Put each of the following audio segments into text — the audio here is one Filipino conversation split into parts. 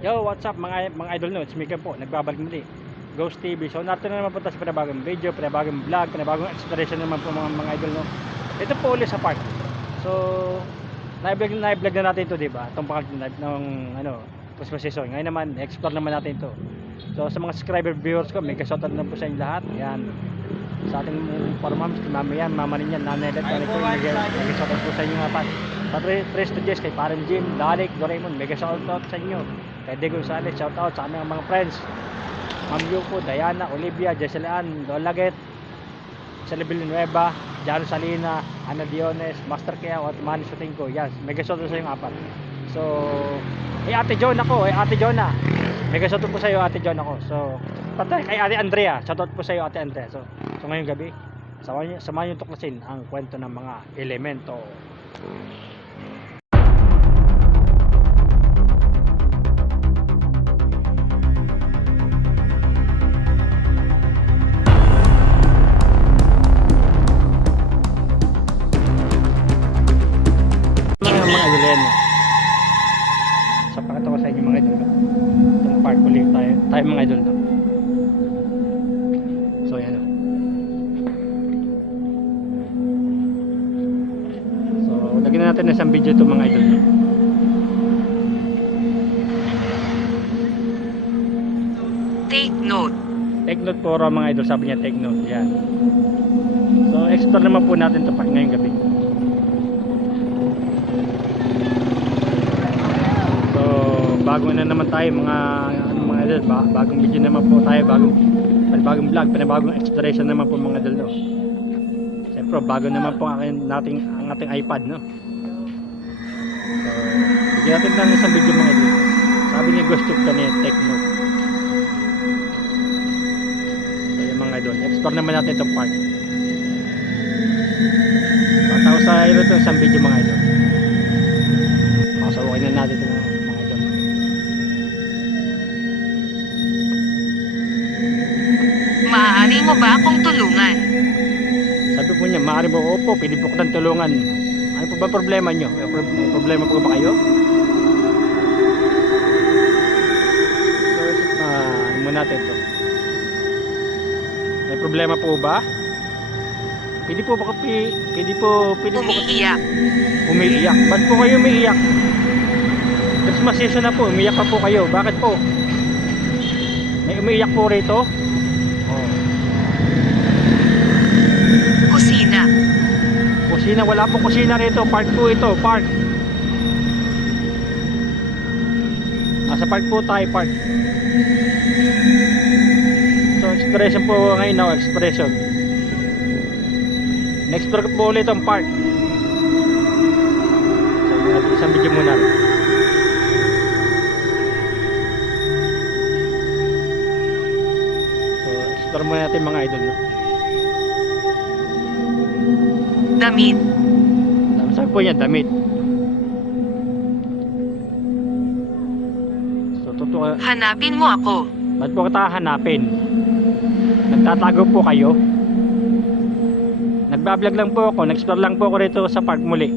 Yo, what's up mga idol no? It's me po, nagbabalik muli. Ghost TV. So, narito na naman po tayo sa panibagong video, panibagong vlog, panibagong exploration naman po mga idol no. Ito po ulit sa park. So, na-vlog na natin ito, di ba? Itong park ng Christmas season. Ngayon naman, explore naman natin ito. So, sa mga subscriber viewers ko, may kasautan na po sa inyo lahat. Yan. Sa ating parmams, mamaya, mama ninyan, nanay at nanay ko, may kasautan po sa inyo nga pa. Patres to Jess, kay Parang Jim, Dalek, Doraemon, mega shoutout sa inyo. Kay Diego Gonzales, shoutout sa aming mga friends. Ma'am Yuko, Diana, Olivia, Jesselan, Dolaget, Sally Villanueva, Jano Salina, Ana Diones, Master Kea, at Manny Sutingko. Yes, mega shoutout sa inyo apat. So, Ate Jonah ko, Ate Jonah. Mega shoutout po sa iyo, Ate Jonah ko. So, patay kay Ate Andrea, shoutout po sa iyo, Ate Andrea. So ngayong gabi, samahan niyo tuklasin ang kwento ng mga elemento. Mga idol, sa pakita ko sa inyo mga idol, itong park ulit tayo mga idol no? So yan o. So lagyan na natin na isang video ito mga idol no? Take note. Take note po mga idol, sabi niya take note. Yan. So explore naman po natin ito park ngayong gabi. Bago na naman tayo mga idol, bagong video naman po tayo, bagong vlog, panibagong exploration naman po mga idol no. Siyempre bago naman po ang ating iPad no. So bigyan natin ng isang video mga idol. Sabi niya gusto ko kanina take note. So yung mga idol, explore naman natin itong park. Pataw sa ito isang video mga idol. Makasawakin na natin ito mga idol. Maaari mo ba akong tulungan? Sabi po niya, maaari mo, opo, pwede po kitang tulungan. Ano po ba problema nyo? May problema po ba kayo? So, ano mo natin ito? May problema po ba? Pwede po Umiiyak. umiiyak. Ba't po kayo umiiyak? Christmas season na po, umiiyak pa po kayo. Bakit po? May umiiyak po rito? Kusina. Kusina, wala pong kusina rito. Park po ito, park. Sa park po tayo, park. So, expression po ngayon now, expression. Na-explore ko po ulit ang park. So, isang video muna. So, explore muna natin mga idol, no? Damit. Sabi po niya, damit. So, totoo. Hanapin mo ako. Ba't po kita hanapin? Nagtatago po kayo? Nagbablog lang po ako, nag-explore lang po ako rito sa park muli.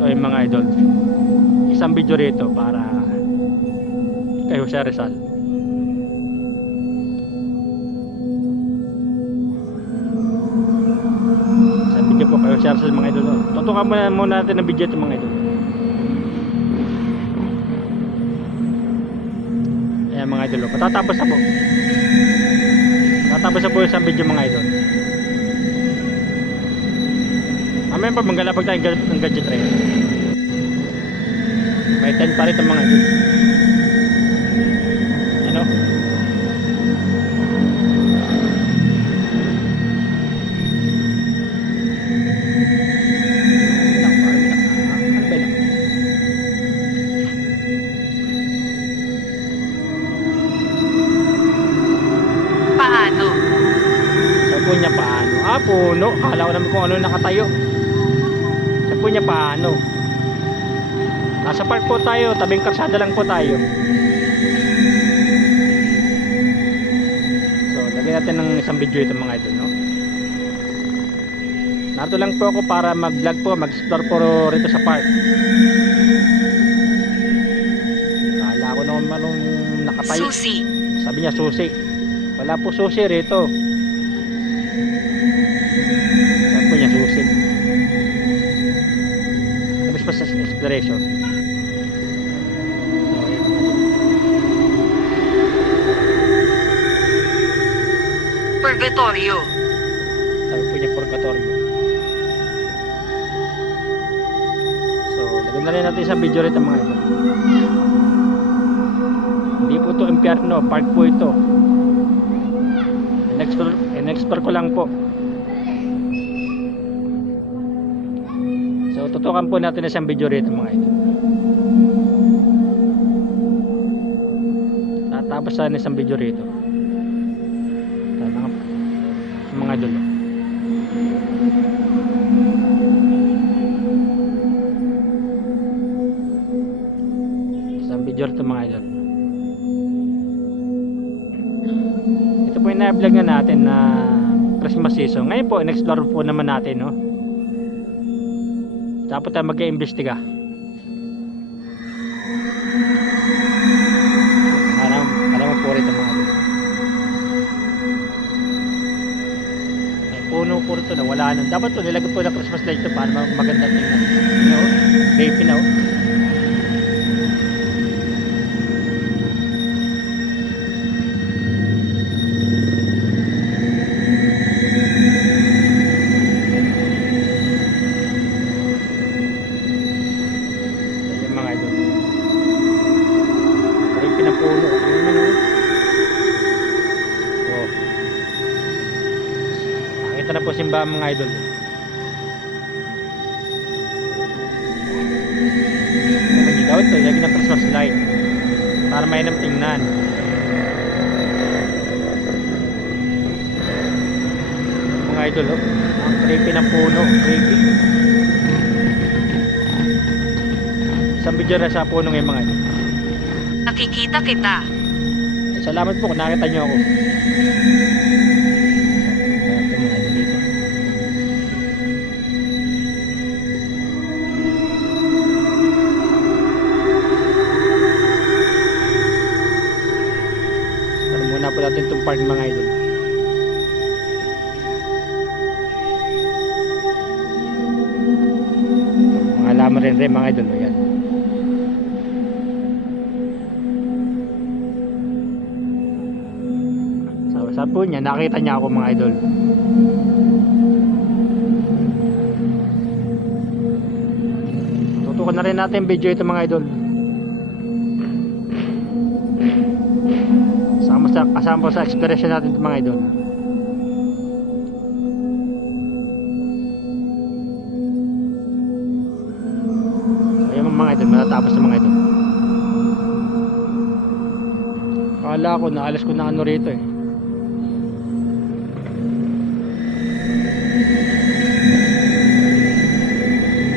So yung mga idol, isang video rito para kay Jose Rizal. Isang video po kay Jose Rizal mga idol. Tutukan muna natin ang video ito mga idol. Ayan mga idol, patatapos na po. Tatapos na po isang video mga idol. Mamaya pa manggalapag tayo ng gadget rin. May 10 pa rin ang mga idol. Ano? Paano? Sabi po niya paano? Puno. Kala ko naman kung ano nakatayo. Sabi po niya paano? Nasa park po tayo. Tabing karsada lang po tayo. So, lagyan natin ng isang video ito mga idol, no? Narito lang po ako para mag-vlog po, mag-explore po rito sa park. Tayo, Susi. sabi niya susi. Wala po susi rito. Sabi po niya susi. Christmas exploration. Purgatorio. Sabi po niya purgatorio. So, lagyan na rin natin isang video rito mga idol. Hindi po ito impyerno, park po ito. In-explore ko lang po. So, tutukan po natin isang video rito mga idol. Tatapos na isang video rito. Mga idol. Isang video rito mga idol. Ito po yung na-vlog na natin na Christmas season. Ngayon po, in-explore po naman natin, no? Dapat tayo mag-iimbestiga. Alam mo po rito mga idol. May puno po rito na wala nang. Dapat po nilagay po ng Christmas light ito para maganda tingnan. You know? Baby now. Ito na po simbahan mga idol. Daw ito, lagi ng Christmas light para mainam tingnan. Mga idol, oh. Ang creepy ng puno, creepy. Isang video na sa puno ngayon mga idol. Nakikita kita. Salamat po kung nakita nyo ako. Muna po natin itong park mga idol. Mga halaman rin mga idol. Ayan. Sa po niya, nakita niya ako mga idol. Tutukan na rin natin video ito mga idol. Kasama po sa exploration natin ito mga idol. So, ayan mga idol, matatapos na mga idol. Akala ko na alas ko na ano rito eh.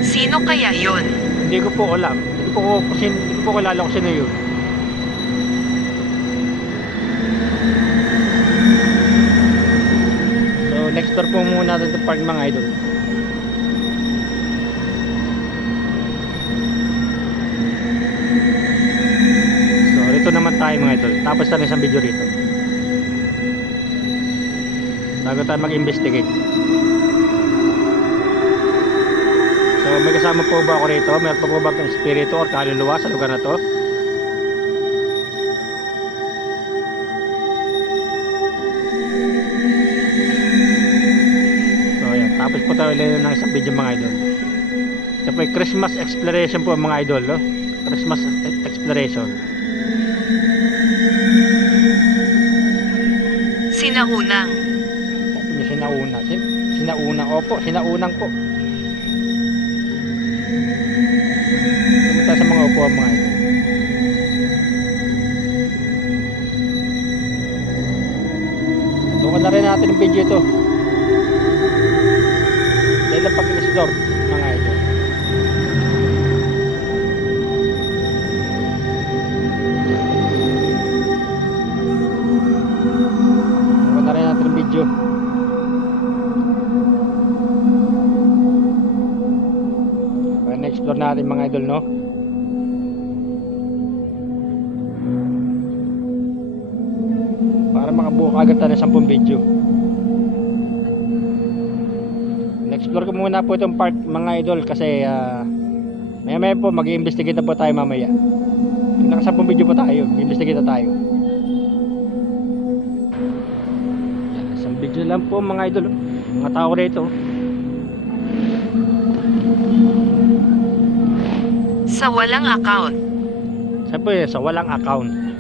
Sino kaya yon? Hindi ko po alam. Hindi ko po kilala kung sino yun. Next door po muna natin itong park mga idol. So rito naman tayo mga idol. Tapos na isang video rito bago tayo mag-investigate. So may kasama po ba ako rito? Meron po ba akong espiritu or kaluluwa sa lugar na to? Tapos po tayo ulit ng isang video mga idol. Ito po yung Christmas exploration po mga idol, no? Christmas exploration. Sinaunang. Sinaunang. Opo, sinaunang po. Pumunta sa mga upuan mga idol. Tukan na rin natin yung video ito. Dahil ang pag-explore mga idol. Tukan na rin natin yung video. Kaya na-explore natin mga idol, no? nakabuo agad tayo ng 10 video. Na-explore ko muna po itong park mga idol kasi maya po mag-i-investigate na po tayo mamaya. Naka 10 video po tayo, mag-i-investigate na tayo. Isang video lang po mga idol, mga tao rito. Sa walang account. Siyempre sa walang account.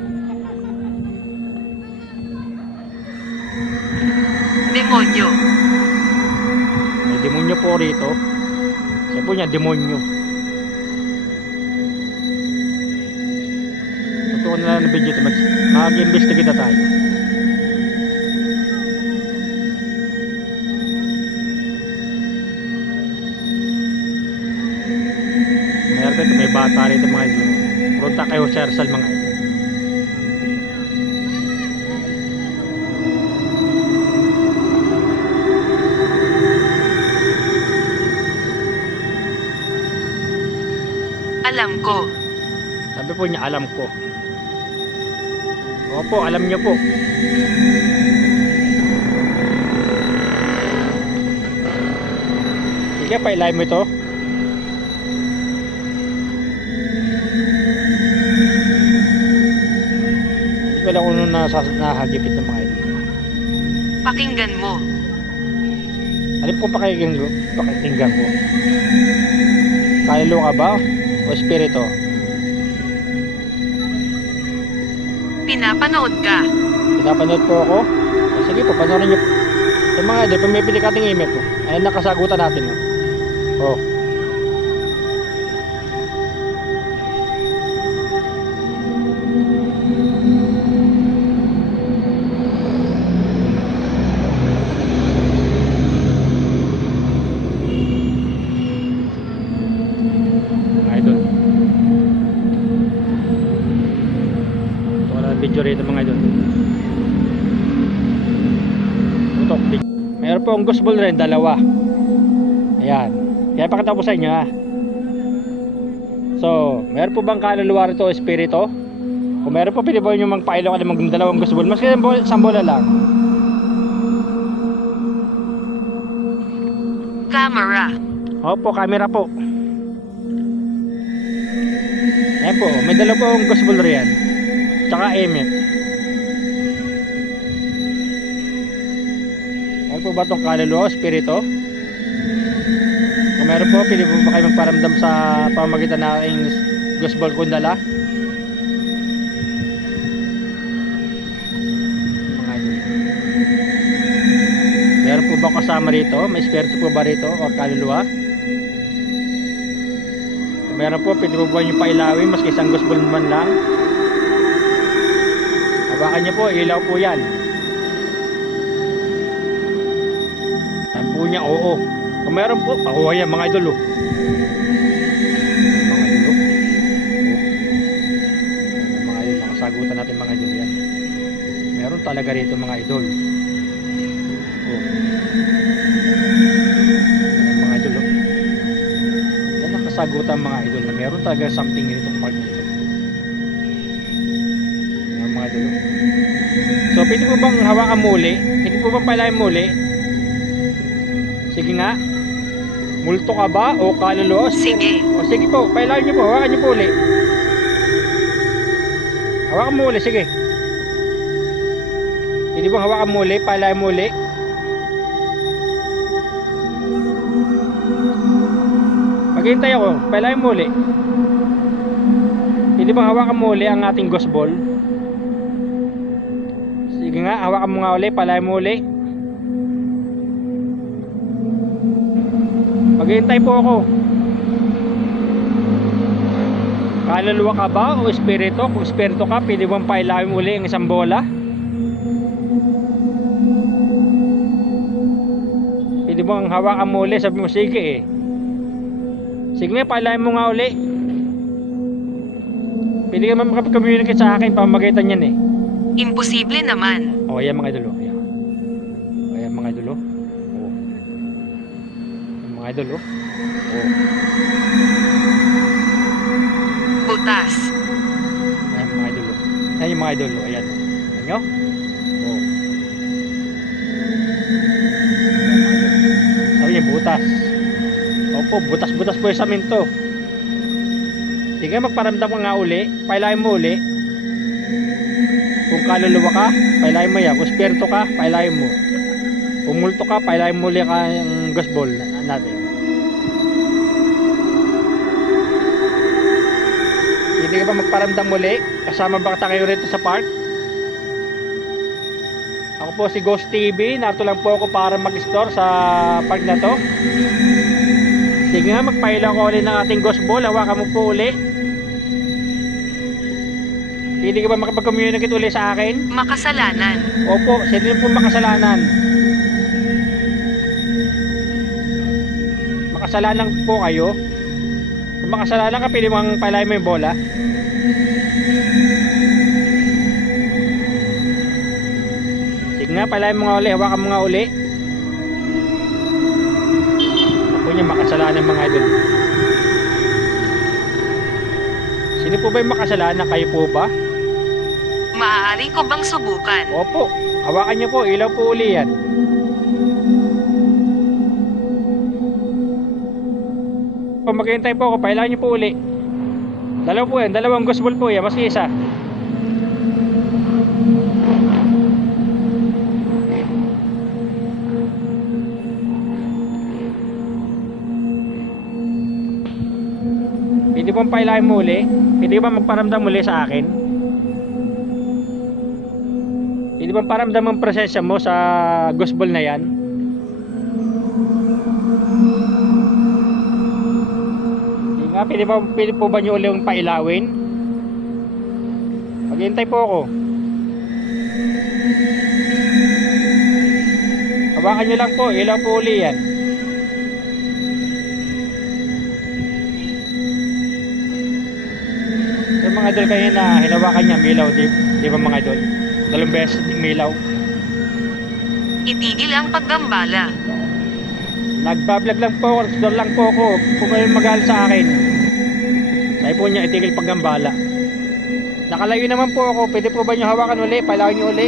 Demonyo. May demonyo po rito. Sabi po niya, demonyo. Totoo na lang ng video ito. Mag-investigate na tayo. Mayroon dito, may bata rito mga idol. Punta kayo sa Rizal mga idol. Alam ko. Sabi po niya, alam ko. Opo, alam niyo po. Sige, pailay mo ito. Hindi ko alam kung nahagipit ng mga ito. Pakinggan mo. Alin po pakinggan ko? Kaluluwa ka ba? O espiritu? Pinapanood ka. Pinapanood po ako? Sige po, panoorin niyo po. Yung mga idol, pag may pinikating email po, ayun nakasagutan natin. Oh. Mga idol. Ito wala video rito mga idol. Tutok. Meron po ang ghost ball rin, dalawa. Ayan. Kaya pakita ko sa inyo ha. So, meron po bang kaluluwa rito o espiritu? Kung meron po, pwede ba nyo magpailo ka ng dalawang ghost ball? Mas kaya isang bola lang. Camera. Opo, camera po. Ayan po, may dalawa po ang ghost ball riyan. Tsaka emit. Ano po ba itong kaluluwa o espiritu? Kung meron po, pwede po ba kayo magparamdam sa pamamagitan na aking ghost ball kung dala? Mga idol. Meron po ba kasama rito? May espiritu po ba rito o kaluluwa? Kung meron po, pwede po ba nyo pailawin maski isang ghost ball man lang? Hawakan nyo po, ilaw po yan. Yan po niya, oo. Kung meron po, ako yan mga idol. Mga idol. Mga idol, nakasagutan natin mga idol yan. Meron talaga rito mga idol. Mga idol. Yan nakasagutan mga idol na meron talaga something rito part nito. Mga idol. So, pwede po bang hawakan muli? Pwede po bang palayan muli? Sige nga. Multo ka ba o kaluluwa? Sige. O sige po, pailayan niyo po, hawakan niyo po uli. Hawakan mo uli, sige. Hindi bang hawakan mo uli, pailayan mo uli. Maghintay ako, pailayan mo uli. Hindi bang hawakan mo uli ang ating ghost ball? Sige nga, hawakan mo nga uli, pailayan mo uli. Maghihintay po ako. Kaluluwa ka ba o espiritu? Kung espiritu ka, pwede bang pailawin uli ang isang bola? Pwede bang hawakan mo uli? Sabi mo, sige eh. Sige nga, pailawin mo nga uli. Pwede ka makapag-communicate sa akin, pamamagitan yan eh. Imposible naman. O, ayan mga idol. Ayan mga idol. Mga idol, oh. Butas. Ayan mga idol, oh. Ayan yung mga idol, oh. Ayan. Ayan nyo? Oh. Opo, butas-butas po yung saminto. Sige, magparamdam ka nga uli. Pailahin mo uli. Kung kaluluwa ka, pailahin mo yan. Kung spirito ka, pailahin mo. Kung multo ka, pailahin mo uli ang gospel natin. Hindi ka ba magparamdam muli? Kasama ba kayo rito sa park? Ako po si Ghost TV. Narito lang po ako para mag-store sa park na to. Sige nga, magpailaw ko ulit ng ating gospel. Hawakan mo po ulit. Hindi ka ba makapag-communicate ulit sa akin? Makasalanan. Opo, sino po makasalanan? Makasalanan po kayo. Kung makasalanan ka, pili mo ang pailahin mo yung bola. Sige nga, pailahin mo nga uli. Hawakan mo nga uli. Ako niya makasalanan mga idol. Sino po ba yung makasalanan? Kayo po ba? Maaari ko bang subukan? Opo, hawakan niyo po, ilaw po uli yan. Kung maghihintay po ako, pailangan niyo po uli. Dalawa po yan, dalawang gospel po yan, mas isa. Pwede po pailahin mo uli? Pwede ba magparamdam muli sa akin? Pwede ba paramdam ang presensya mo sa gospel na yan? Hindi nga, pwede po ba nyo uli yung pailawin? Maghihintay po ako. Hawakan nyo lang po, ilaw po uli yan. Yung mga idol kayo na hinawakan niya, milaw, di ba mga idol? Dalawang beses milaw. Itigil ang paggambala. Nagbablog lang po ako, store lang po ako. Kung kayo magalit sa akin, sabi po niya, itigil paggambala. Nakalayo naman po ako. Pwede po ba niyo hawakan uli? Pailawan niyo uli.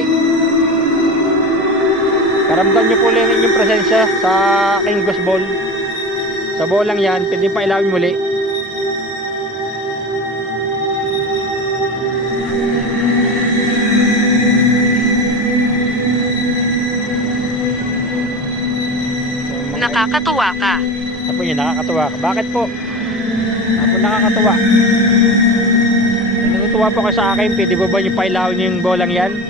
Karamdam niyo po ulit ang inyong presensya sa aking gospel. Sa bolang yan, pwede pailawin mo uli. Nakakatuwa ka. Sabi niya, nakakatuwa ka. Bakit po? Ako nakakatuwa. Natutuwa po kayo sa akin. Pwede po ba niyo pailawin yung bolang yan?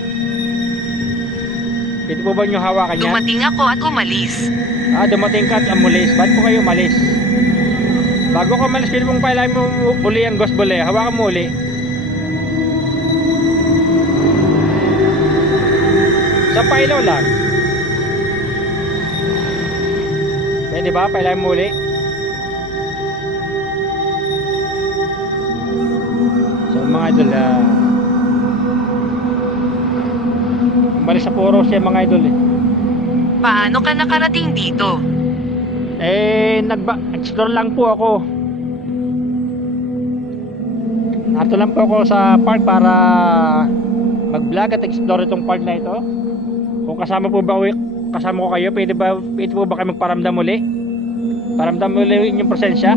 Pwede po ba niyo hawakan yan? Dumating ako at umalis. Dumating ka at umalis. Ba't po kayo umalis? Bago ka umalis, pwede mong pailawin mo uli ang gospel eh. Hawakan mo uli. Sa pailaw lang. Pwede ba? Pailahin mo uli. So mga idol, umalis sa puro siya mga idol eh. Paano ka nakarating dito? Explore lang po ako. Narito lang po ako sa park para mag-vlog at explore itong park na ito. Kung kasama po ba kasama ko kayo, pwede po ba kayo magparamdam uli? Paramdam uli yung presensya?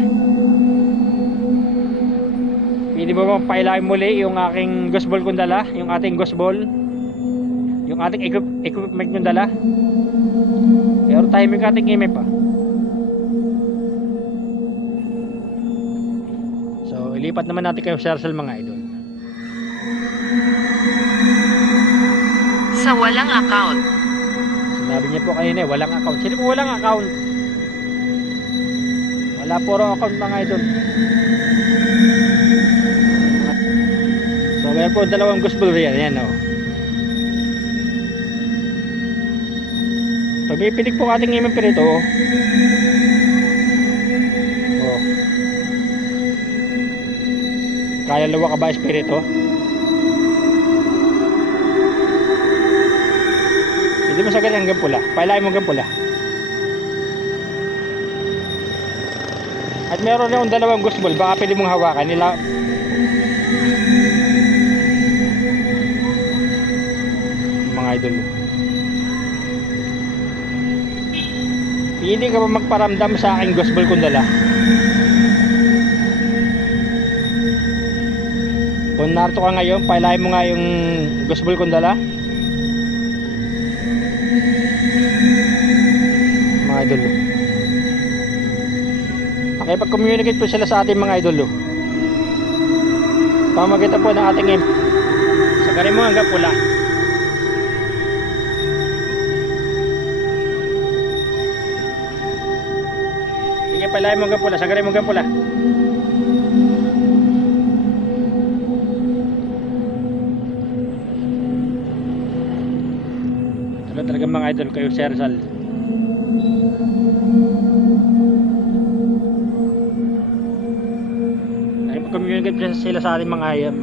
Pwede ba pailahin muli yung aking gospel kong dala? Yung ating gospel? Yung ating equipment yung dala? Pero timing ating ime pa. So, ilipat naman natin kayo sa Sarcel mga idol. Sa walang account. Sinabi niya po kanina eh, walang account. Sino po walang account? Wala po rin account mga idol. So meron po dalawang gospel riyan. Yan o. Pagpipilig po ating imang pirito o. Kaya luwa ka ba espiritu? Hindi mo sa ganyan hanggang pula. Pailahin mo hanggang pula. At meron na akong dalawang gospel. Baka pwede mong hawakan nila. Mga idol. Hindi ka ba magparamdam sa aking gospel kung dala? Kung narito ka ngayon, pailahin mo nga yung gospel kong dala. Mga idol. Nakipag-communicate po sila sa ating mga idol. Pamagitan po ng ating sagarin mo hanggang pula. Sige, pailahin mo hanggang pula. Sagarin mo hanggang pula. Talagang mga idol kayo, Sir Sal. Nakipag-communicate sila sa ating mga idol.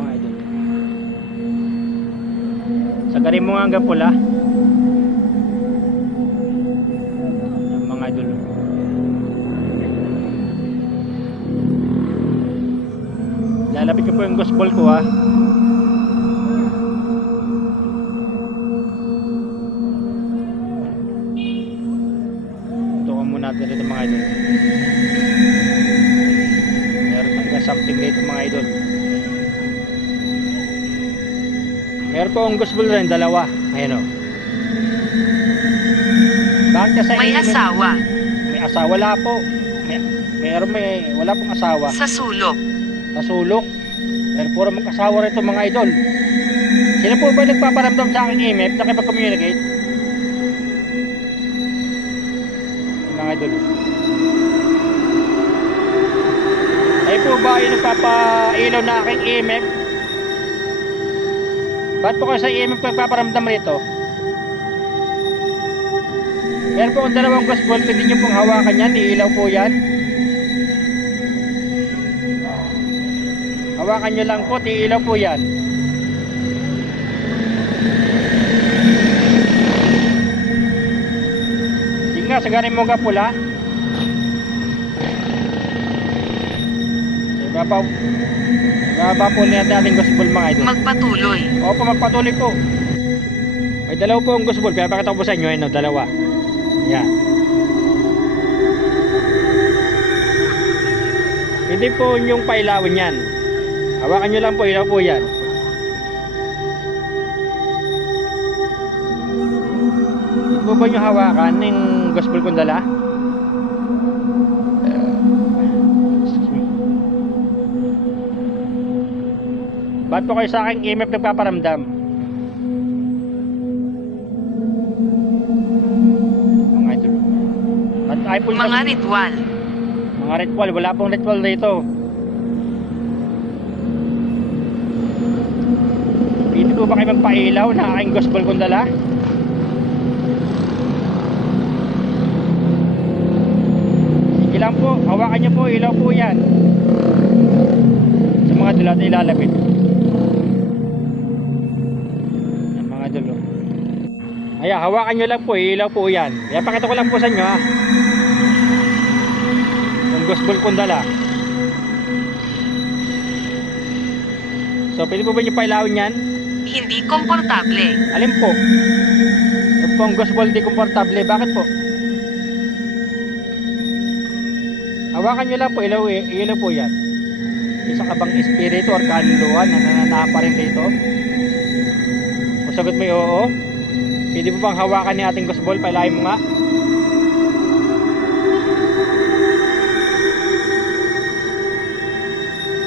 Sagarin mo nga hanggang pula. Yung mga idol. Lalapit ko po yung gospel ko, ha. Natin dito mga idol. Meron talaga something dito mga idol. Meron po ang gospel rin, dalawa. Ayan o. Bakit sa May asawa. May asawa, wala po. Wala pong asawa. Sa sulok. Sa sulok. Pero puro mag-asawa rito mga idol. Sino po ba nagpaparamdam sa aking email? Nakipag-communicate? Mga idol. Ay po ba yung nagpapailaw na aking EMF? Ba't po kayo sa EMF nagpaparamdam rito? Yan po ang dalawang gospel, pwede nyo pong hawakan yan, iilaw po yan. Hawakan nyo lang po, iilaw po yan. Sige nga, sagarin mo ka pula. Gaba po natin ating gospel mga idol. Magpatuloy. Opo, magpatuloy po. May dalawa po ang gospel. Kaya pakita ko po sa inyo. Ayun, dalawa. Yan. Hindi po yung pailawin yan. Hawakan nyo lang po. Ilaw po yan. Hindi po ba nyo hawakan yung gospel kong dala? Ba't po kayo sa aking EMF nagpaparamdam? Mga idol. Mga ritual. Mga ritual. Wala pong ritual dito. Pwede po ba kayo magpailaw na aking gospel kong dala? Sige lang po. Hawakan nyo po. Ilaw po yan. Sa mga dulat na ilalapit. Ayan, hawakan nyo lang po, ilaw po yan. Ayan, pakita ko lang po sa inyo ha. Yung gospel kong dala. So, pwede po ba nyo pailawin yan? Hindi komportable. Alin po? Yung po ang gospel di komportable. Bakit po? Hawakan nyo lang po, ilaw po yan. Isa ka bang espiritu or kaluluwa na nananahan pa rin dito? Kung sagot mo oo, pwede mo bang hawakan ni ating gospel? Pailahin mo nga.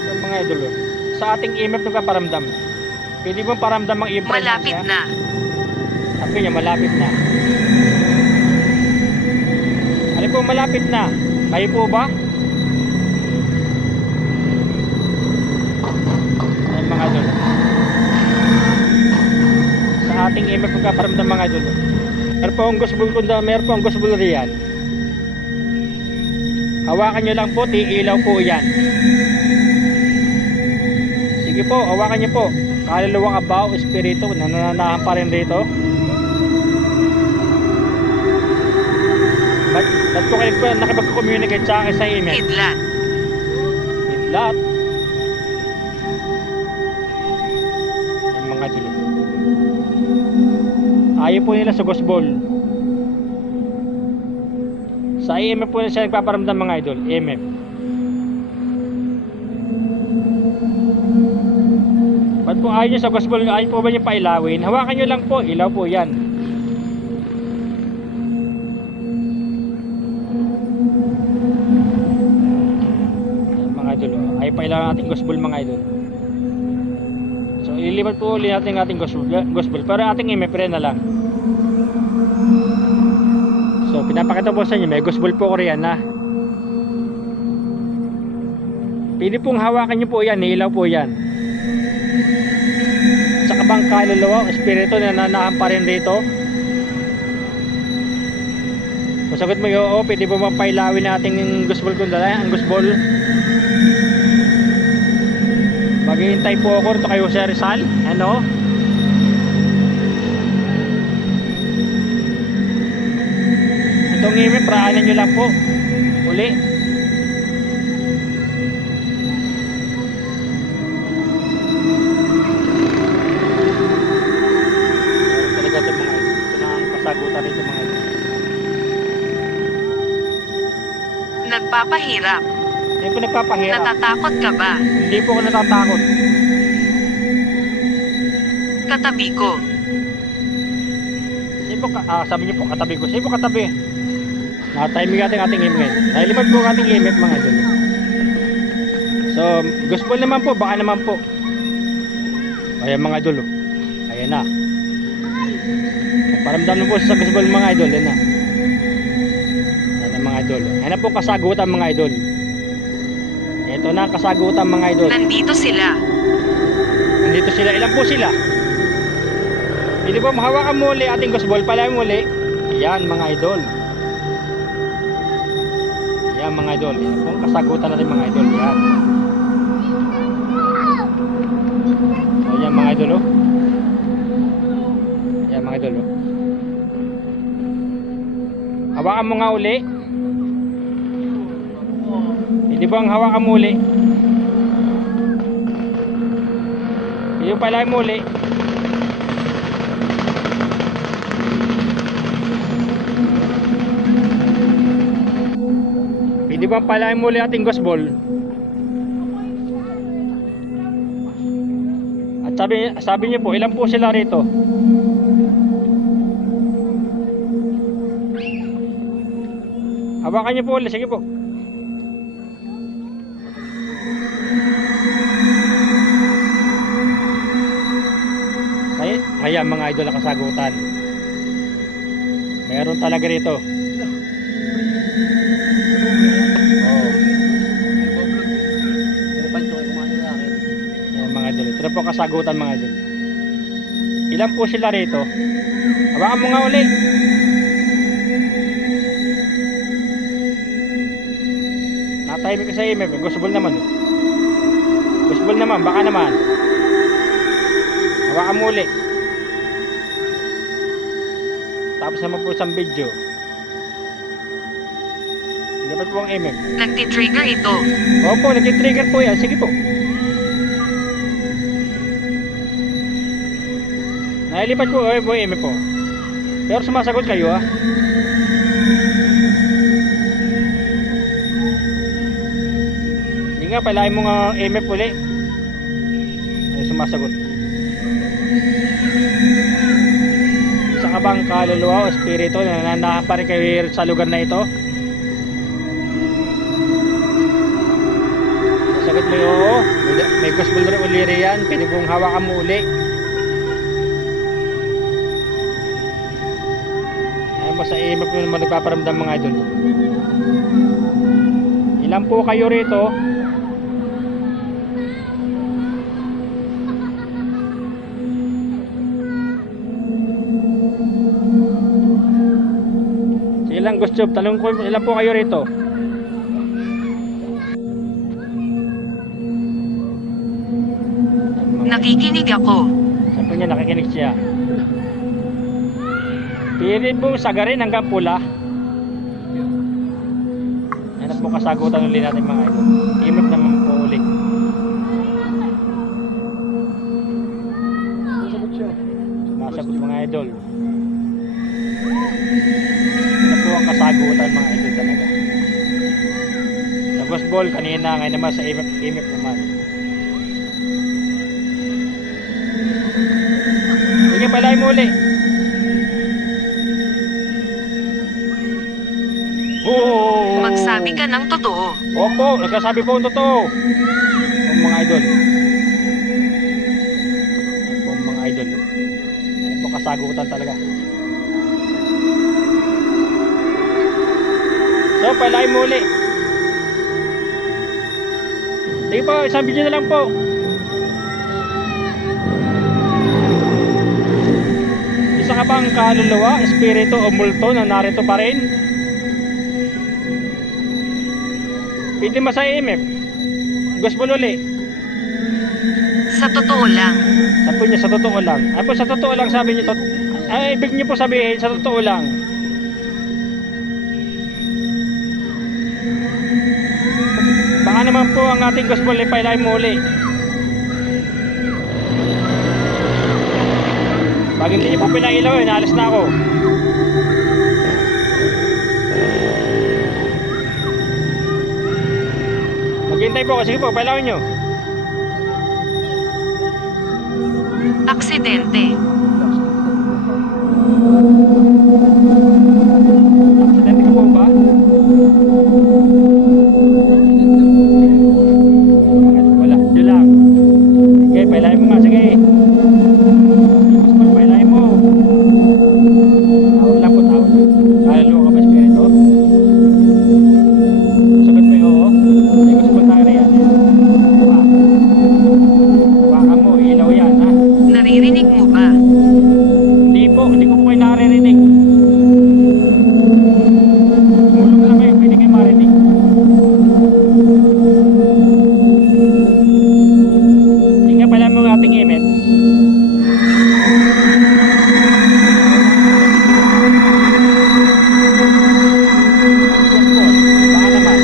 So, mga idol, sa ating EMF nagpaparamdam. Pwede mo paramdam ang EMF Malapit niya? na. Sabi niya, malapit na. Ano po malapit na? Kayo po ba? Ayan mga idol. Ating EMF magpaparamdam mga idol. Meron po ang gospel kunda, meron po ang gospel riyan. Hawakan nyo lang po, ilaw po yan. Sige po, hawakan nyo po. Kaluluwang abaw, espiritu, nananahan pa rin dito. Ba't po kayo nakipag-communicate sa akin sa email? Kidlat. Kidlat. Ang mga idol. Ayaw po nila sa gospel. Sa EMF po nila siya nagpaparamdam mga idol. EMF. At kung ayaw nyo sa gospel, ayaw po ba nyo pailawin, hawakan nyo lang po, ilaw po yan. Ayan, mga idol, ayaw pailaw ang ating gospel mga idol. So ililipat po ulit natin ang ating gospel, pero ating imepre na lang. So pinapakita po sa inyo, may gospel po Koreana. Pwede pong hawakan nyo po yan, ilaw po yan. Sa kabang kaluluwa, espiritu na nananahan pa rin rito. Kung sagot mo yung oo, pwede po mapailawin natin gospel kundala, ang gospel. Maghihintay po ako rito kayo sa Rizal. Ano? Itong ime, praanan nyo lang po. Uli. Talaga ito mga ito. Ito na ang kasagutan rito mga ito. Nagpapahirap. Hindi po nagpapahirap. Natatakot ka ba? Hindi po ako natatakot. Katabi ko. Hindi po, sabi niyo po katabi ko. Hindi po katabi. Nakatiming natin ating image. Nahilipat po ang ating image mga idol. So, gospel naman po, baka naman po. Ayan mga idol. Ayan na. Paramdam po sa gospel mga idol. Ayan na. Ayan na mga idol. Ayan na po kasagutan mga idol. Ito na ang kasagutan mga idol. Nandito sila. Nandito sila. Ilan po sila? Hindi po mahawakan muli ating gospel. Pala muli. Ayan mga idol. Ayan mga idol. Ayan po ang kasagutan natin mga idol. Ayan. So, ayan mga idol oh. Ayan mga idol oh. Hawakan mo nga uli. Hindi ba ang hawakan mo uli? Hindi ba pala mo uli? Hindi ba pala mo uli ating gospel? At sabi niyo po, ilan po sila rito? Hawakan niyo po uli, sige po. Ayan mga idol ang kasagutan. Meron talaga rito. Oh. Ayan mga idol. Ito na po kasagutan mga idol. Ilan po sila rito? Hawakan mo nga uli. Natahimik ka sa email. Gospel naman. Gospel naman. Baka naman. Hawakan mo uli. Tapos naman po isang video. Dapat po ang MM. Nagtitrigger ito. Opo, nagtitrigger po yan. Sige po. Nailipat po po yung MM po. Pero sumasagot kayo ah. Hindi nga, palain mo nga MM uli. Ay, sumasagot. Sa kabang kaluluwa o espiritu na nananahan pa rin kayo sa lugar na ito? Sagot mo yung oo, may gospel rin uli yan, pwede pong hawakan mo uli. Ayan mo sa imap mo naman nagpaparamdam mga idol. Ilan po kayo rito? Ilang gusto, talong ko, ilan po kayo rito? Nakikinig ako. Sabi niya, nakikinig siya. Pilit pong sagarin hanggang pula. Yan po kasagutan ulit natin mga idol. Imip naman po ulit. Sumasagot mga idol. Yan po ang kasagutan mga idol talaga. Sa gospel kanina, ngayon naman sa imip naman. palahin mo uli. Oo. Magsabi ka ng totoo. Opo, nagsasabi po ang totoo. Ang mga idol. Yan po ang mga idol. Yan po kasagutan talaga. So, palahin mo uli. Sige po, isang video na lang po. Isa ka bang kaluluwa, espiritu o multo na narito pa rin? Pwede mo sa EMF. Gospel uli. Sa totoo lang. Sabi niya sa totoo lang. Ay po, sa totoo lang sabi niyo. Ay, ibig niyo po sabihin sa totoo lang. Baka naman po ang ating gospel ay pailahin mo uli. Pag hindi niyo po pinailaw, naalis na ako. Maghintay po, sige po, pailawin nyo. Aksidente. Aksidente ka po ba? Wala, yun lang. Sige, pailahin mo nga, sige. Pailahin mo. Tawag lang po, tawag. Kaluluwa ka ba, espiritu? Sagot mo yung oo. Hindi ko sagot tayo yan. Diba? Baka mo, ilaw yan, ha? Naririnig mo ba? Hindi ko po kayo naririnig. Mulong lang kayo, pwede kayo marinig. Hindi nga pala mo ang ating imit. Gospel, baka naman.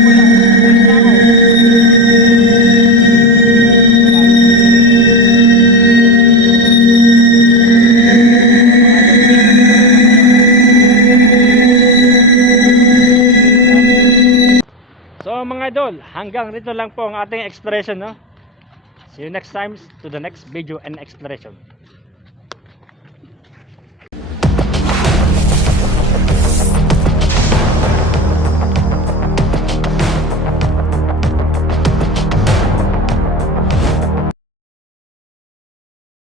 Wala, alis na ako. So mga idol, hanggang dito lang po ang ating exploration, no? See you next time to the next video and exploration.